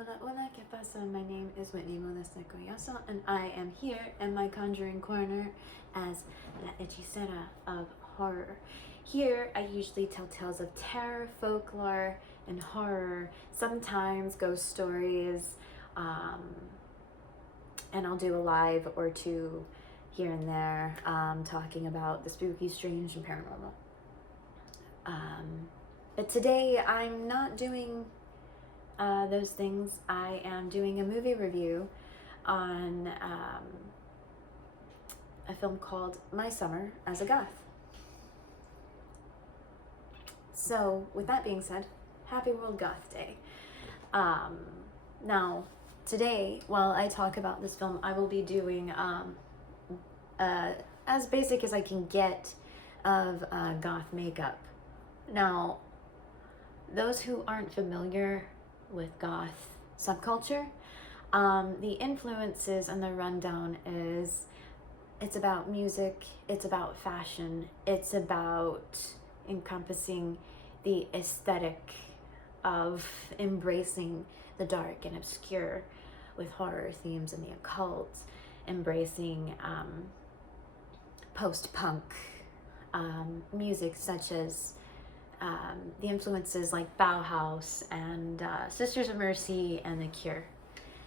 Hola, hola, ¿qué pasa? My name is Whitney Molesta Collazo, and I am here in my conjuring corner as La Hechicera of Horror. Here, I usually tell tales of terror, folklore, and horror, sometimes ghost stories, and I'll do a live or two here and there, talking about the spooky, strange, and paranormal. But today, I'm not doing those things. I am doing a movie review on a film called My Summer as a Goth. So, with that being said, happy World Goth Day. Now, today, while I talk about this film, I will be doing as basic as I can get of goth makeup. Now, those who aren't familiar with goth subculture, the influences and the rundown is it's about music, it's about fashion, it's about encompassing the aesthetic of embracing the dark and obscure with horror themes and the occult, embracing post-punk music such as the influences like Bauhaus and Sisters of Mercy and The Cure.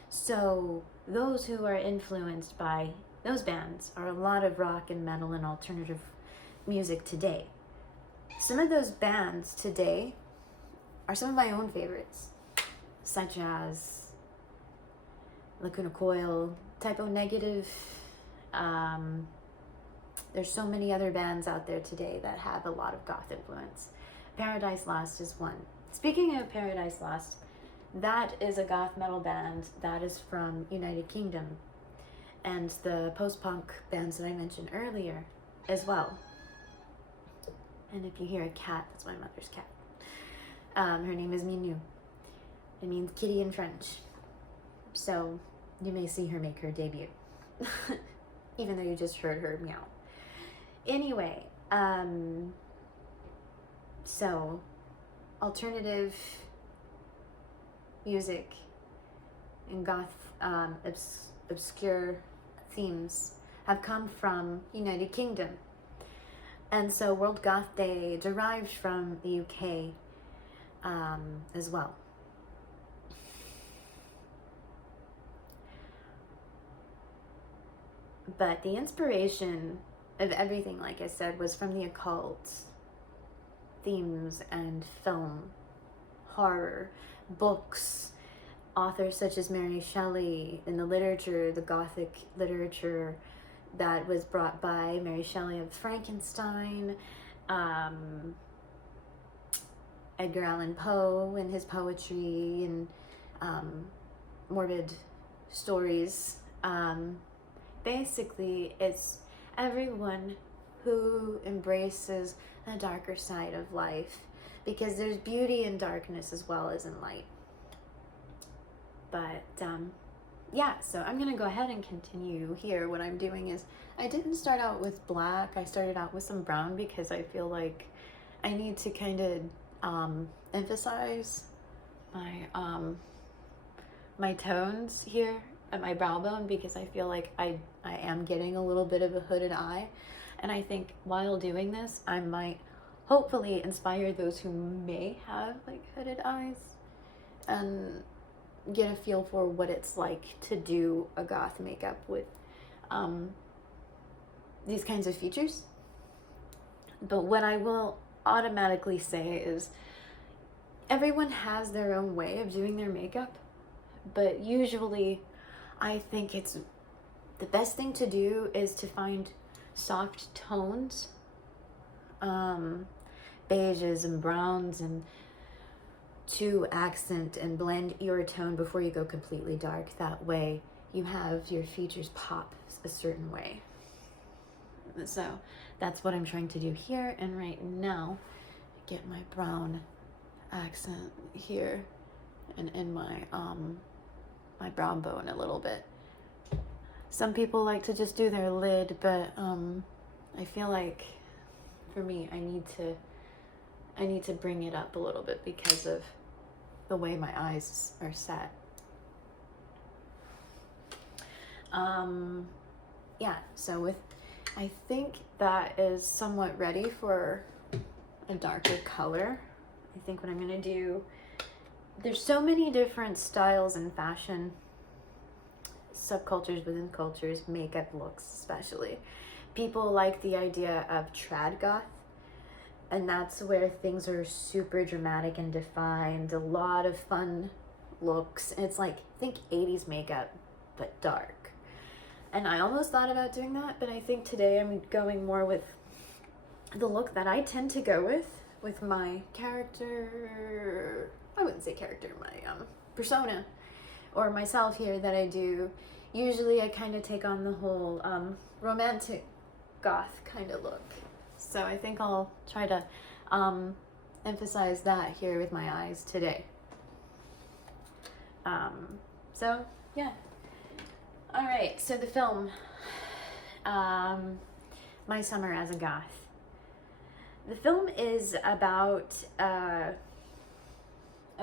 So those who are influenced by those bands are a lot of rock and metal and alternative music today. Some of those bands today are some of my own favorites, such as Lacuna Coil, Typo Negative. There's so many other bands out there today that have a lot of goth influence. Paradise Lost is one. Speaking of Paradise Lost, that is a goth metal band that is from United Kingdom, and the post-punk bands that I mentioned earlier as well. And if you hear a cat, that's my mother's cat. Her name is Minou. It means kitty in French. So you may see her make her debut, even though you just heard her meow. Anyway, so alternative music and goth obscure themes have come from United Kingdom. And so World Goth Day derived from the UK as well. But the inspiration of everything, like I said, was from the occult themes and film, horror, books, authors such as Mary Shelley, in the literature, the Gothic literature that was brought by Mary Shelley of Frankenstein, Edgar Allan Poe and his poetry and morbid stories. Basically, it's everyone who embraces the darker side of life, because there's beauty in darkness as well as in light. But yeah, so I'm gonna go ahead and continue here. What I'm doing is I didn't start out with black. I started out with some brown because I feel like I need to kind of emphasize my my tones here at my brow bone, because I feel like I am getting a little bit of a hooded eye, and I think while doing this I might hopefully inspire those who may have like hooded eyes and get a feel for what it's like to do a goth makeup with these kinds of features. But what I will automatically say is everyone has their own way of doing their makeup, but usually I think it's the best thing to do is to find soft tones, beiges and browns, and to accent and blend your tone before you go completely dark. That way you have your features pop a certain way. So that's what I'm trying to do here. And right now, get my brown accent here and in my my brow bone a little bit. Some people like to just do their lid, but I feel like for me I need to bring it up a little bit because of the way my eyes are set. Yeah, so I think that is somewhat ready for a darker color. I think what I'm gonna do, there's so many different styles in fashion, subcultures within cultures, makeup looks especially. People like the idea of trad goth, and that's where things are super dramatic and defined, a lot of fun looks. It's like, think 80s makeup, but dark. And I almost thought about doing that, but I think today I'm going more with the look that I tend to go with my character, I wouldn't say character, my persona, or myself here that I do. Usually I kind of take on the whole romantic goth kind of look. So I think I'll try to emphasize that here with my eyes today. So yeah. All right, so the film, My Summer as a Goth. The film is about a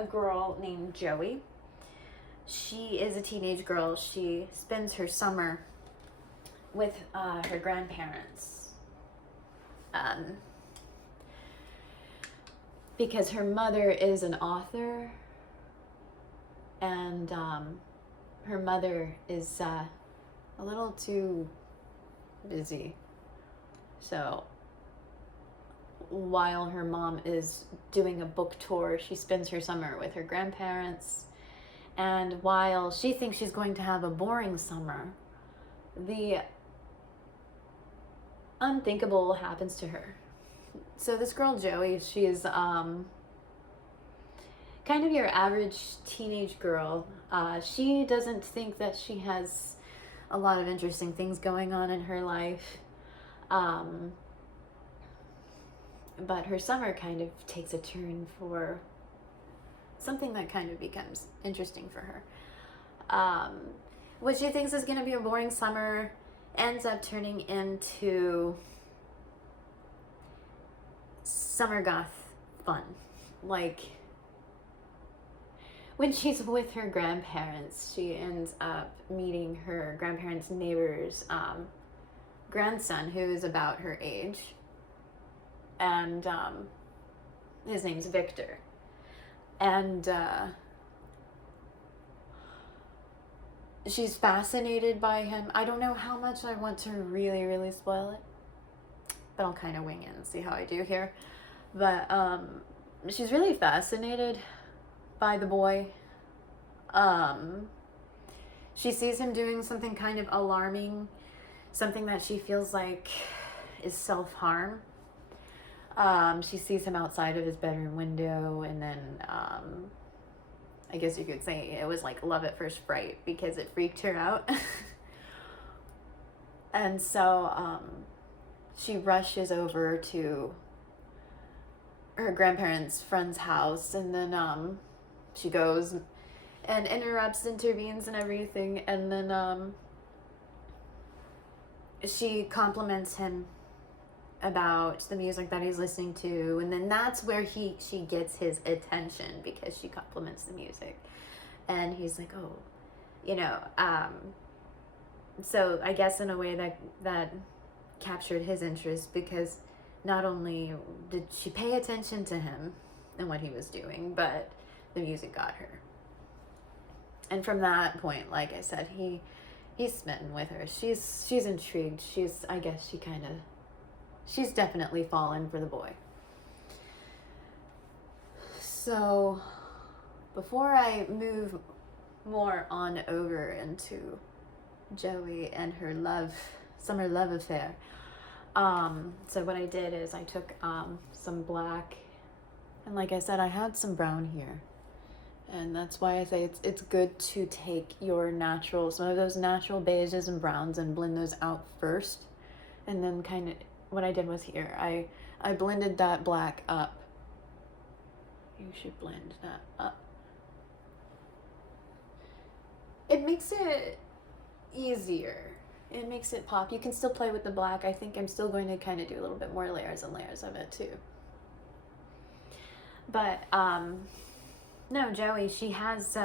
girl named Joey. She is a teenage girl. She spends her summer with her grandparents because her mother is an author, and her mother is a little too busy. So while her mom is doing a book tour, she spends her summer with her grandparents. And while she thinks she's going to have a boring summer, the unthinkable happens to her. So this girl, Joey, she is kind of your average teenage girl. She doesn't think that she has a lot of interesting things going on in her life. But her summer kind of takes a turn for something that kind of becomes interesting for her. What she thinks is going to be a boring summer ends up turning into summer goth fun. Like, when she's with her grandparents, she ends up meeting her grandparents' neighbor's grandson, who is about her age. And his name's Victor. And she's fascinated by him. I don't know how much I want to really, really spoil it, but I'll kind of wing it and see how I do here. But she's really fascinated by the boy. She sees him doing something kind of alarming, something that she feels like is self-harm. She sees him outside of his bedroom window, and then I guess you could say it was like love at first fright because it freaked her out. And so she rushes over to her grandparents' friend's house, and then she goes and intervenes and everything, and then she compliments him about the music that he's listening to, and then that's where she gets his attention, because she compliments the music, and he's like, oh, you know, so I guess in a way that captured his interest, because not only did she pay attention to him and what he was doing, but the music got her. And from that point, like I said, he's smitten with her. She's intrigued. I guess she's definitely fallen for the boy. So before I move more on over into Joey and her summer love affair, so what I did is I took some black, and like I said, I had some brown here. And that's why I say it's good to take some of those natural beiges and browns and blend those out first. And then kind of, what I did was here, I blended that black up. You should blend that up. It makes it easier. It makes it pop. You can still play with the black. I think I'm still going to kind of do a little bit more layers and layers of it too. But, no, Joey, she has,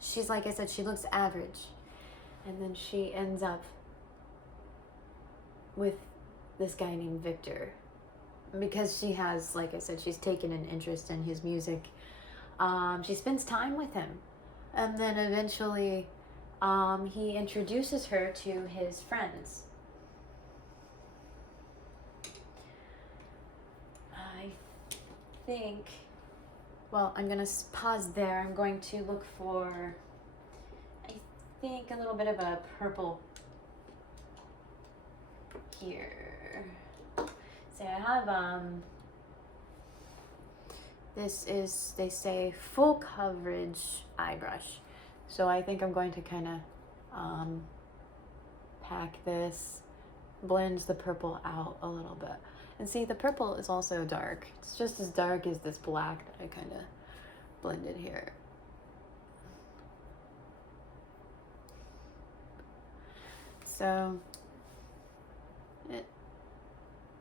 she's, like I said, she looks average. And then she ends up with this guy named Victor. Because she has, like I said, she's taken an interest in his music. She spends time with him. And then eventually he introduces her to his friends. I think, well, I'm going to pause there. I'm going to look for, I think, a little bit of a purple here. So I have, this is, they say, full coverage eye brush. So I think I'm going to kind of pack this, blends the purple out a little bit. And see, the purple is also dark. It's just as dark as this black that I kind of blended here. So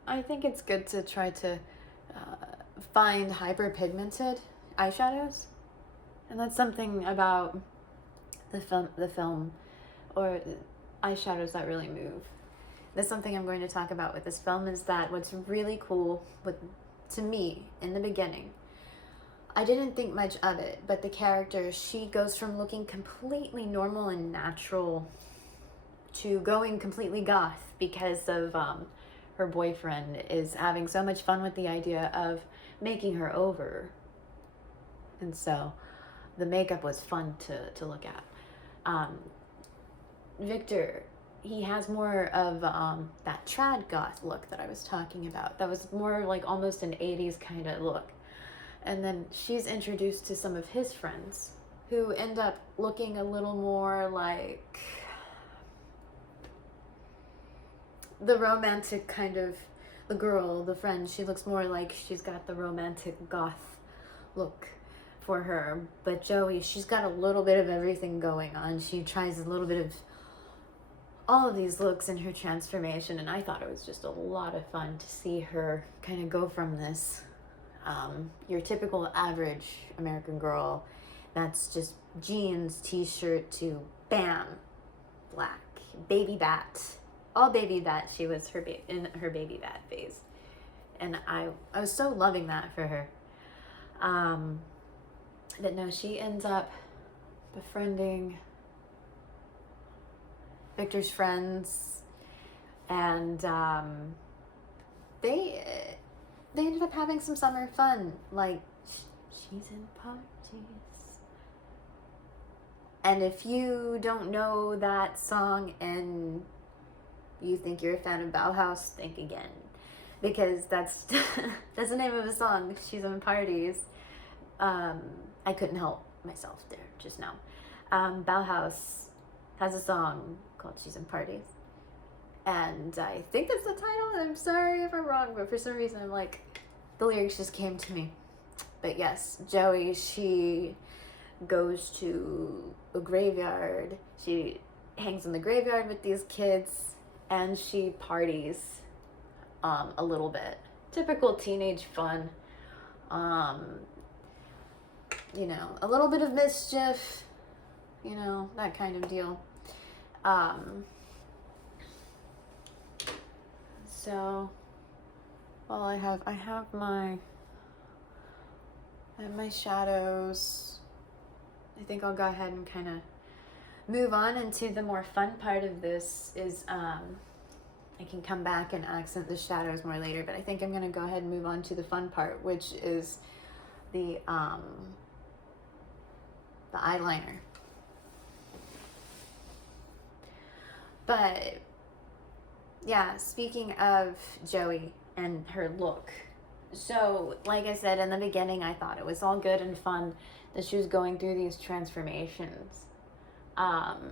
I think it's good to try to find hyperpigmented eyeshadows. And that's something about the film or eyeshadows that really move. That's something I'm going to talk about with this film, is that what's really cool to me in the beginning, I didn't think much of it, but the character, she goes from looking completely normal and natural to going completely goth because of her boyfriend is having so much fun with the idea of making her over. And so the makeup was fun to look at. Victor, he has more of that trad goth look that I was talking about. That was more like almost an 80s kind of look. And then she's introduced to some of his friends who end up looking a little more like the romantic kind of, the girl, the friend, she looks more like she's got the romantic goth look for her. But Joey, she's got a little bit of everything going on. She tries a little bit of all of these looks in her transformation, and I thought it was just a lot of fun to see her kind of go from this your typical average American girl that's just jeans, t-shirt, to bam, black, baby bat. All baby bat. She was in her baby bat phase, and I was so loving that for her. But no, she ends up befriending Victor's friends, and they ended up having some summer fun. Like, she's in parties. And if you don't know that song and you think you're a fan of Bauhaus, think again, because that's the name of the song. She's in parties. I couldn't help myself there just now. Bauhaus has a song called She's in Parties, and I think that's the title. I'm sorry if I'm wrong, but for some reason I'm like, the lyrics just came to me. But yes, Joey, she goes to a graveyard. She hangs in the graveyard with these kids, and she parties a little bit. Typical teenage fun. You know, a little bit of mischief, you know, that kind of deal. So, well, I have my shadows. I think I'll go ahead and kind of move on into the more fun part of this. Is I can come back and accent the shadows more later, but I think I'm going to go ahead and move on to the fun part, which is the eyeliner. But yeah, speaking of Joey and her look, so like I said in the beginning, I thought it was all good and fun that she was going through these transformations. But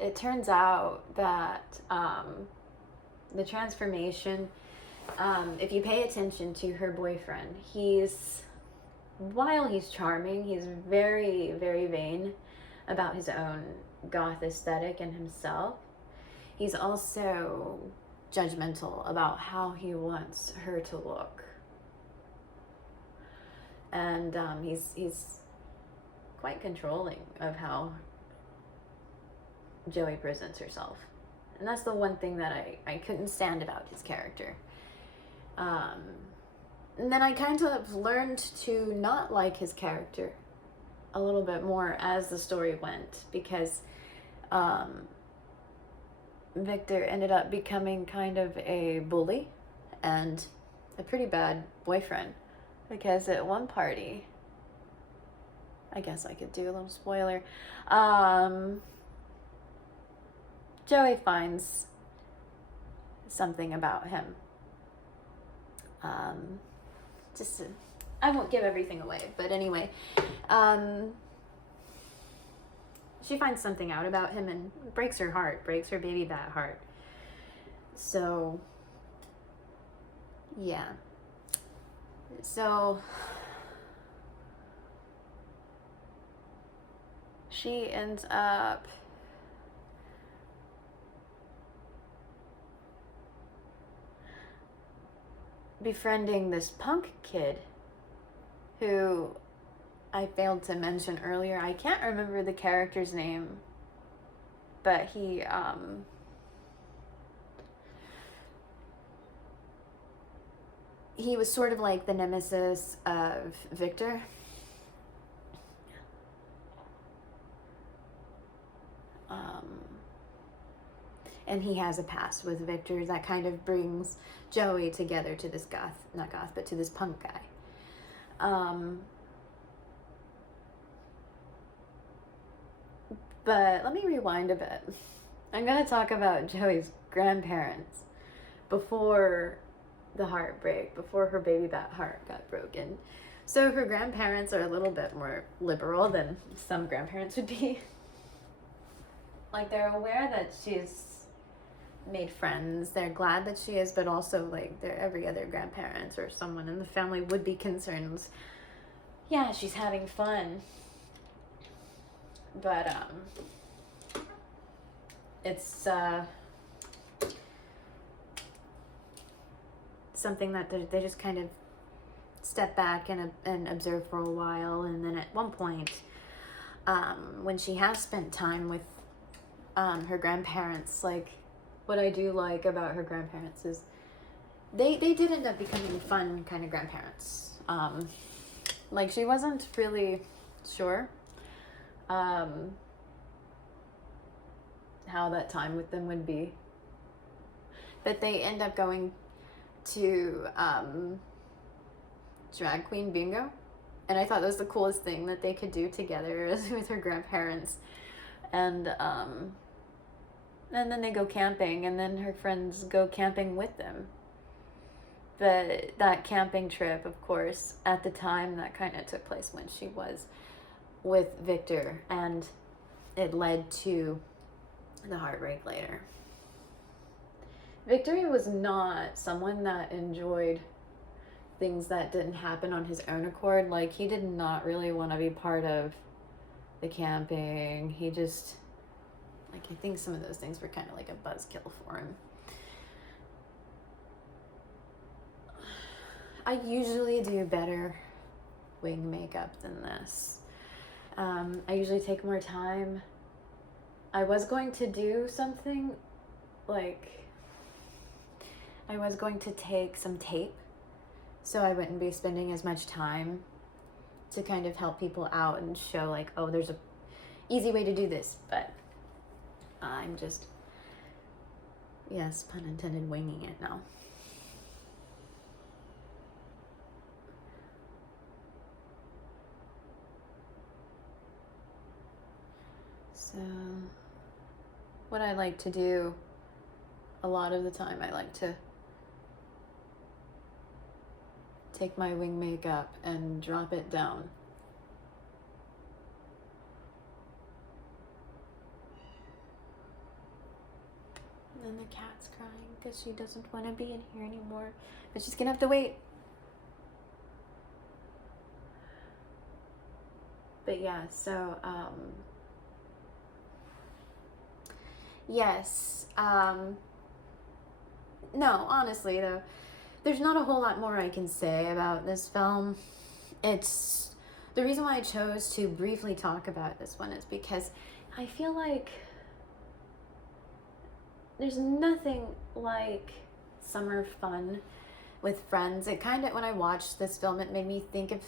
it turns out that the transformation, if you pay attention to her boyfriend, while he's charming, he's very, very vain about his own goth aesthetic and himself. He's also judgmental about how he wants her to look. And he's quite controlling of how Joey presents herself. And that's the one thing that I couldn't stand about his character. And then I kind of learned to not like his character a little bit more as the story went, because Victor ended up becoming kind of a bully and a pretty bad boyfriend, because at one party, I guess I could do a little spoiler, Joey finds something about him. I won't give everything away, but anyway, she finds something out about him and breaks her heart, breaks her baby bat heart. So, yeah. So, she ends up befriending this punk kid who I failed to mention earlier. I can't remember the character's name, but he was sort of like the nemesis of Victor. And he has a past with Victor that kind of brings Joey together to this to this punk guy. But let me rewind a bit. I'm going to talk about Joey's grandparents before the heartbreak, before her baby bat heart got broken. So her grandparents are a little bit more liberal than some grandparents would be. Like, they're aware that she's made friends, they're glad that she is, but also like every other grandparent or someone in the family would be concerned, yeah, she's having fun, but it's something that they just kind of step back and observe for a while. And then at one point, when she has spent time with her grandparents, like, what I do like about her grandparents is they did end up becoming fun kind of grandparents. Like, she wasn't really sure how that time with them would be, but they end up going to drag queen bingo, and I thought that was the coolest thing that they could do together with her grandparents. And then they go camping, and then her friends go camping with them. But that camping trip, of course, at the time, that kind of took place when she was with Victor, and it led to the heartbreak later. Victor was not someone that enjoyed things that didn't happen on his own accord. Like, he did not really want to be part of the camping. He just, like, I think some of those things were kind of like a buzzkill for him. I usually do better wing makeup than this. I usually take more time. I was going to do something like, I was going to take some tape so I wouldn't be spending as much time to kind of help people out and show like, oh, there's a easy way to do this, but I'm just, yes, pun intended, winging it now. So, what I like to do a lot of the time, I like to take my wing makeup and drop it down. And then the cat's crying because she doesn't want to be in here anymore, but she's gonna have to wait. But yeah, so yes, no, honestly though, there's not a whole lot more I can say about this film. It's the reason why I chose to briefly talk about this one is because I feel like there's nothing like summer fun with friends. It kind of, when I watched this film, it made me think of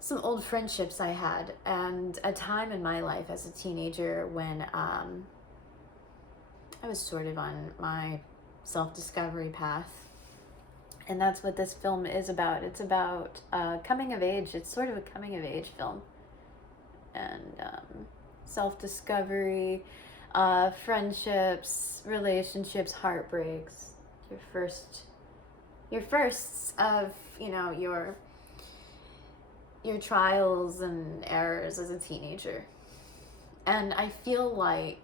some old friendships I had and a time in my life as a teenager when I was sort of on my self-discovery path. And that's what this film is about. It's about coming of age. It's sort of a coming of age film. And self-discovery, friendships, relationships, heartbreaks, your firsts of, your trials and errors as a teenager. And I feel like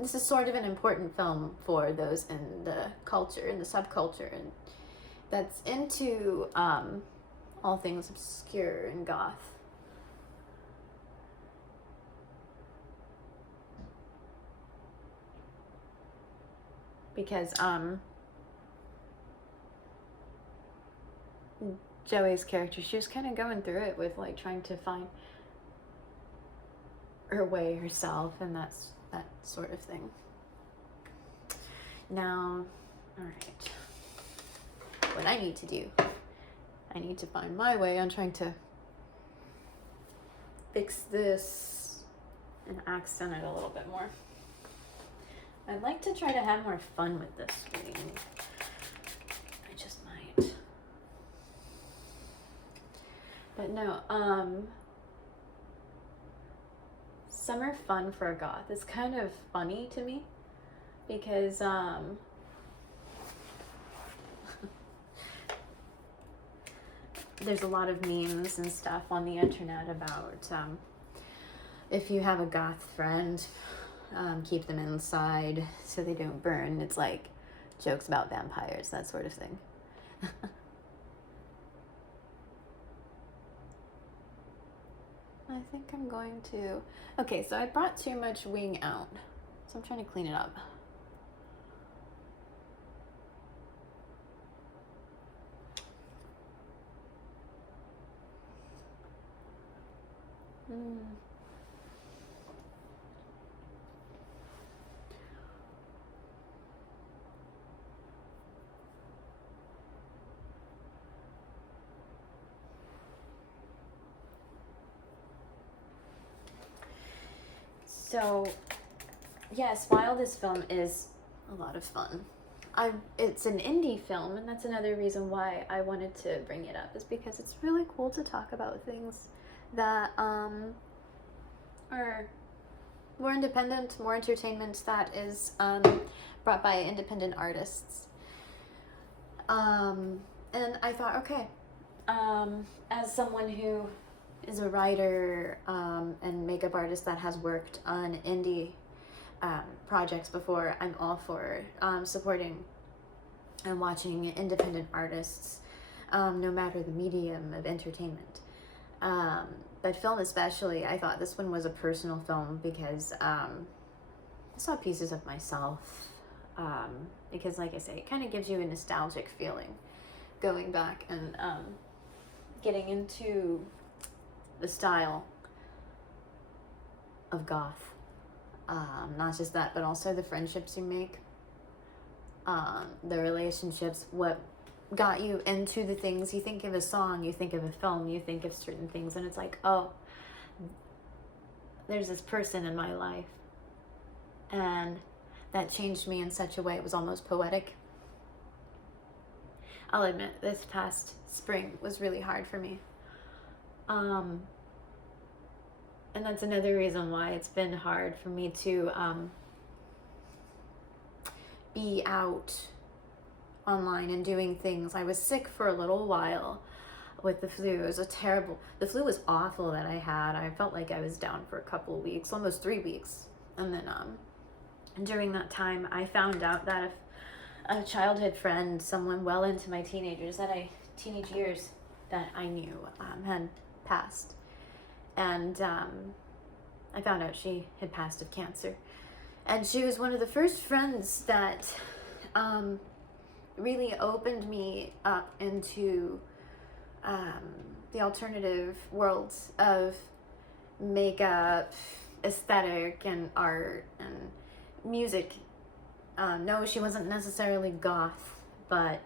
this is sort of an important film for those in the culture, in the subculture, and that's into all things obscure and goth. Because Joey's character, she was kind of going through it with like trying to find her way herself and that sort of thing. Now, all right, what I need to do, I need to find my way on trying to fix this and accent it a little bit more. I'd like to try to have more fun with this reading. I just might. But no, summer fun for a goth is kind of funny to me because there's a lot of memes and stuff on the internet about if you have a goth friend, keep them inside so they don't burn. It's like jokes about vampires, that sort of thing. I think I'm going to... Okay, so I brought too much wing out, so I'm trying to clean it up. So, yes, while this film is a lot of fun, it's an indie film, and that's another reason why I wanted to bring it up, is because it's really cool to talk about things that are more independent, more entertainment that is brought by independent artists. And I thought, okay, as someone who is a writer and makeup artist that has worked on indie projects before, I'm all for supporting and watching independent artists, no matter the medium of entertainment. But film especially, I thought this one was a personal film because I saw pieces of myself. Because like I say, it kind of gives you a nostalgic feeling going back and getting into the style of goth. Not just that, but also the friendships you make, the relationships, what got you into the things. You think of a song, you think of a film, you think of certain things, and it's like, oh, there's this person in my life, and that changed me in such a way it was almost poetic. I'll admit, this past spring was really hard for me. And that's another reason why it's been hard for me to be out online and doing things. I was sick for a little while with the flu. It was the flu was awful that I had. I felt like I was down for a couple of weeks, almost 3 weeks. And then during that time, I found out that a childhood friend, someone well into my teenage years that I knew had passed. And I found out she had passed of cancer. And she was one of the first friends that really opened me up into the alternative worlds of makeup, aesthetic, and art, and music No, she wasn't necessarily goth, but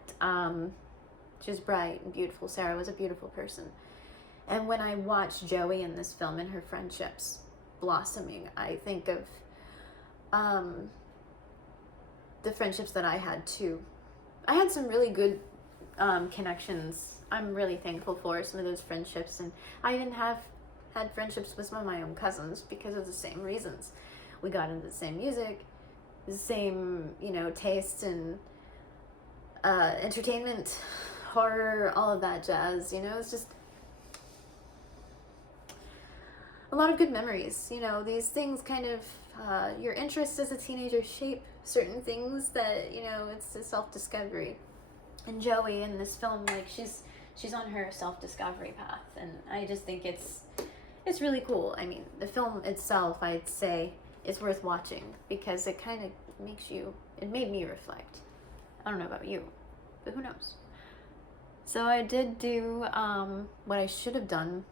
she was bright and beautiful. Sarah was a beautiful person. And when I watch Joey in this film and her friendships blossoming, I think of the friendships that I had too. I had some really good connections. I'm really thankful for some of those friendships, and I even have had friendships with some of my own cousins because of the same reasons. We got into the same music, the same, taste and entertainment, horror, all of that jazz. It's just a lot of good memories. These things kind of, your interests as a teenager shape certain things that, it's a self-discovery. And Joey in this film, like, she's on her self-discovery path, and I just think it's really cool. I mean, the film itself, I'd say, is worth watching because it kind of it made me reflect. I don't know about you, but who knows? So I did do what I should have done.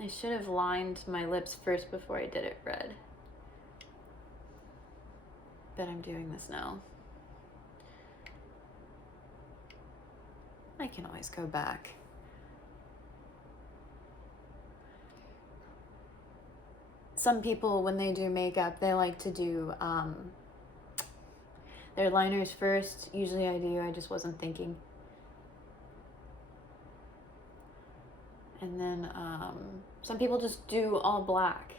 I should have lined my lips first before I did it red. But I'm doing this now. I can always go back. Some people, when they do makeup, they like to do their liners first. Usually I do. I just wasn't thinking. And then some people just do all black.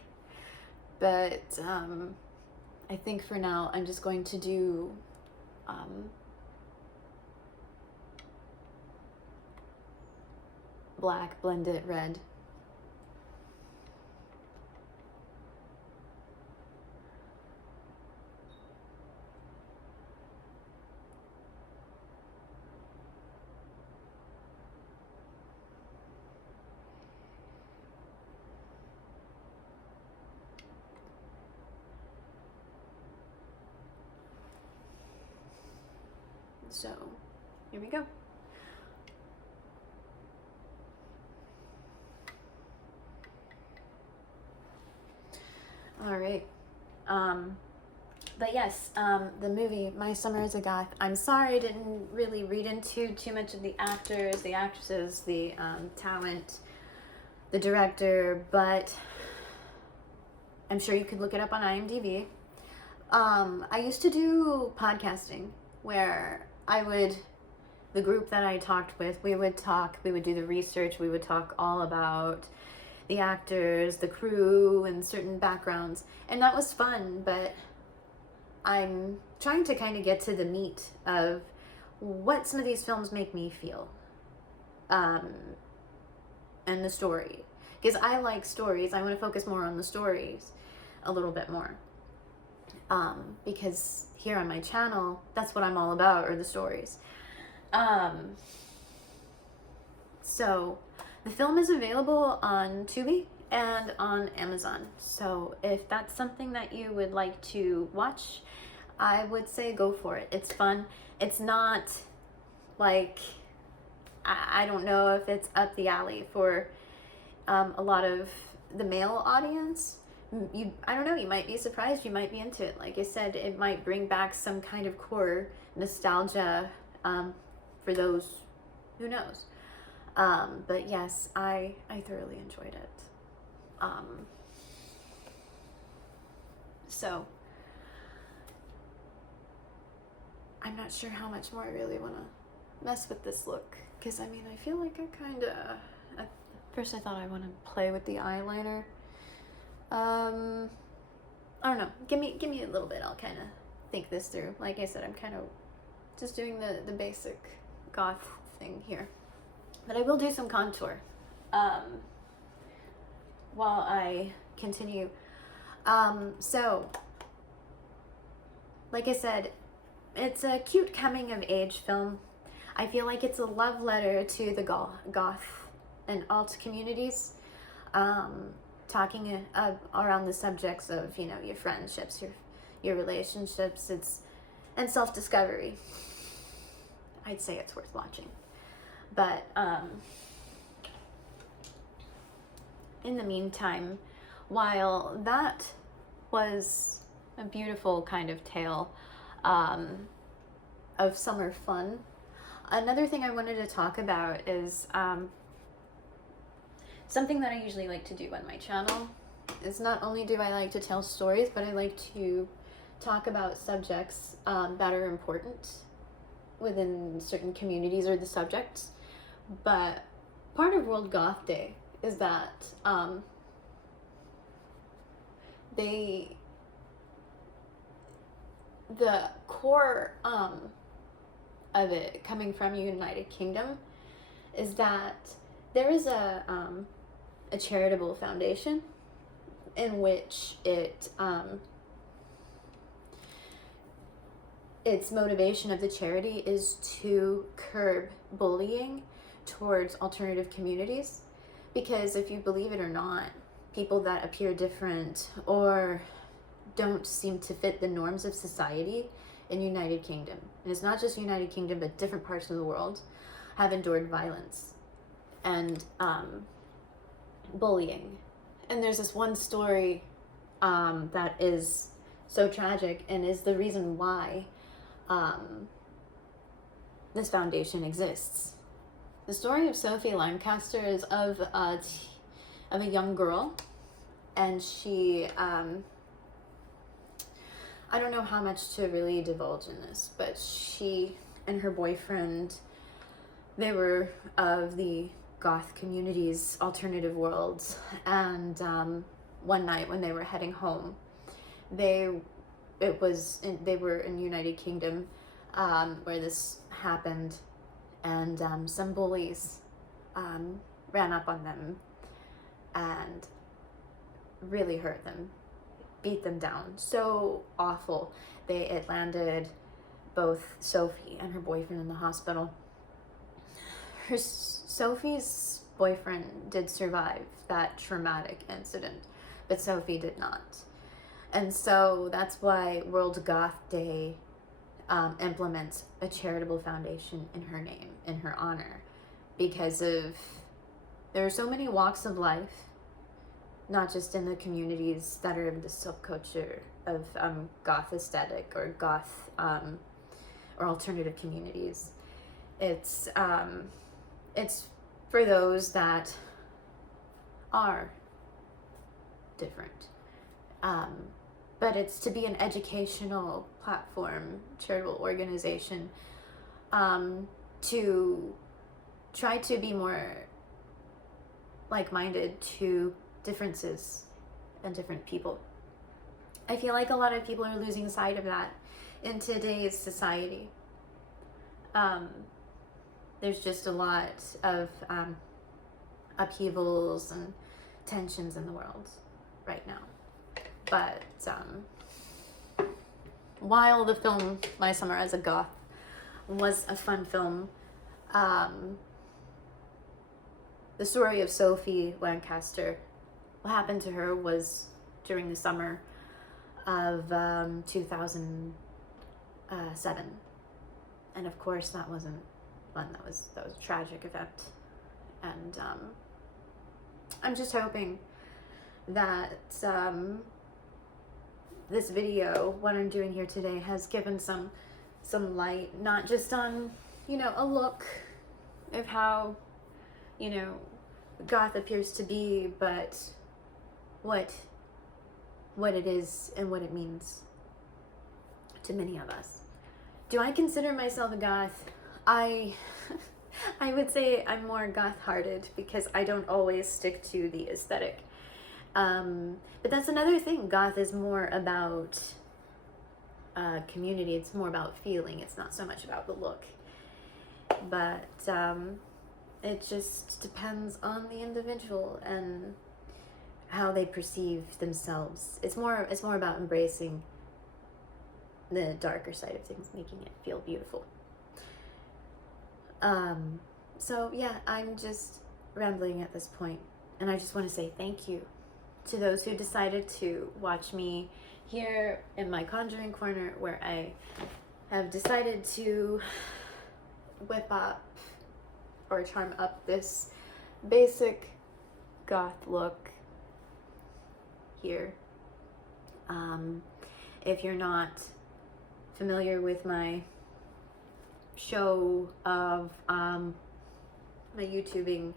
But I think for now I'm just going to do black, blend it red. So, here we go. All right. But yes, the movie, My Summer as a Goth. I'm sorry I didn't really read into too much of the actors, the actresses, the talent, the director, but I'm sure you could look it up on IMDb. I used to do podcasting where the group that I talked with, we would do the research, we would talk all about the actors, the crew, and certain backgrounds. And that was fun, but I'm trying to kind of get to the meat of what some of these films make me feel. And the story. Because I like stories. I want to focus more on the stories a little bit more. Because here on my channel, that's what I'm all about, are the stories. So the film is available on Tubi and on Amazon. So if that's something that you would like to watch, I would say go for it. It's fun. It's not like, I don't know if it's up the alley for a lot of the male audience. I don't know, you might be surprised, you might be into it. Like I said, it might bring back some kind of core nostalgia for those, who knows. But yes, I thoroughly enjoyed it. So I'm not sure how much more I really want to mess with this look, because I mean, I feel like at first I thought I want to play with the eyeliner. I don't know, give me a little bit, I'll kind of think this through. Like I said, I'm kind of just doing the basic goth thing here, but I will do some contour while I continue. So like I said, it's a cute coming of age film. I feel like it's a love letter to the goth and alt communities, talking around the subjects of, your friendships, your relationships, and self-discovery. I'd say it's worth watching. But in the meantime, while that was a beautiful kind of tale um, of summer fun. Another thing I wanted to talk about is something that I usually like to do on my channel is not only do I like to tell stories, but I like to talk about subjects that are important within certain communities or the subjects. But part of World Goth Day is that the core of it coming from United Kingdom is that there is a charitable foundation in which its motivation of the charity is to curb bullying towards alternative communities. Because if you believe it or not, people that appear different or don't seem to fit the norms of society in United Kingdom, and it's not just United Kingdom but different parts of the world, have endured violence and bullying. And there's this one story that is so tragic and is the reason why this foundation exists. The story of Sophie Lancaster is of a young girl, and she I don't know how much to really divulge in this, but she and her boyfriend, they were of the Goth community's alternative worlds, and one night when they were heading home, they were in United Kingdom where this happened, and some bullies ran up on them and really hurt them, beat them down so awful. It landed both Sophie and her boyfriend in the hospital. Sophie's boyfriend did survive that traumatic incident, but Sophie did not. And so that's why World Goth Day implements a charitable foundation in her name, in her honor, because there are so many walks of life, not just in the communities that are in the subculture of goth aesthetic or goth or alternative communities. It's for those that are different, but it's to be an educational platform, charitable organization, to try to be more like-minded to differences and different people. I feel like a lot of people are losing sight of that in today's society. There's just a lot of upheavals and tensions in the world right now. But while the film My Summer as a Goth was a fun film, the story of Sophie Lancaster, what happened to her was during the summer of 2007, and of course that wasn't fun. That was a tragic event, and I'm just hoping that this video, what I'm doing here today, has given some light, not just on a look of how goth appears to be, but what it is and what it means to many of us. Do I consider myself a goth? I would say I'm more goth-hearted because I don't always stick to the aesthetic. But that's another thing. Goth is more about community. It's more about feeling. It's not so much about the look. But it just depends on the individual and how they perceive themselves. It's more about embracing the darker side of things, making it feel beautiful. So yeah, I'm just rambling at this point, and I just want to say thank you to those who decided to watch me here in my conjuring corner, where I have decided to whip up or charm up this basic goth look here. If you're not familiar with my show of my YouTubing,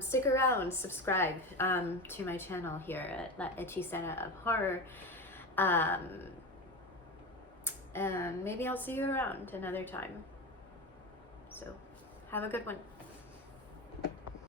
stick around, subscribe to my channel here at La Hechicera of Horror. And maybe I'll see you around another time. So, have a good one.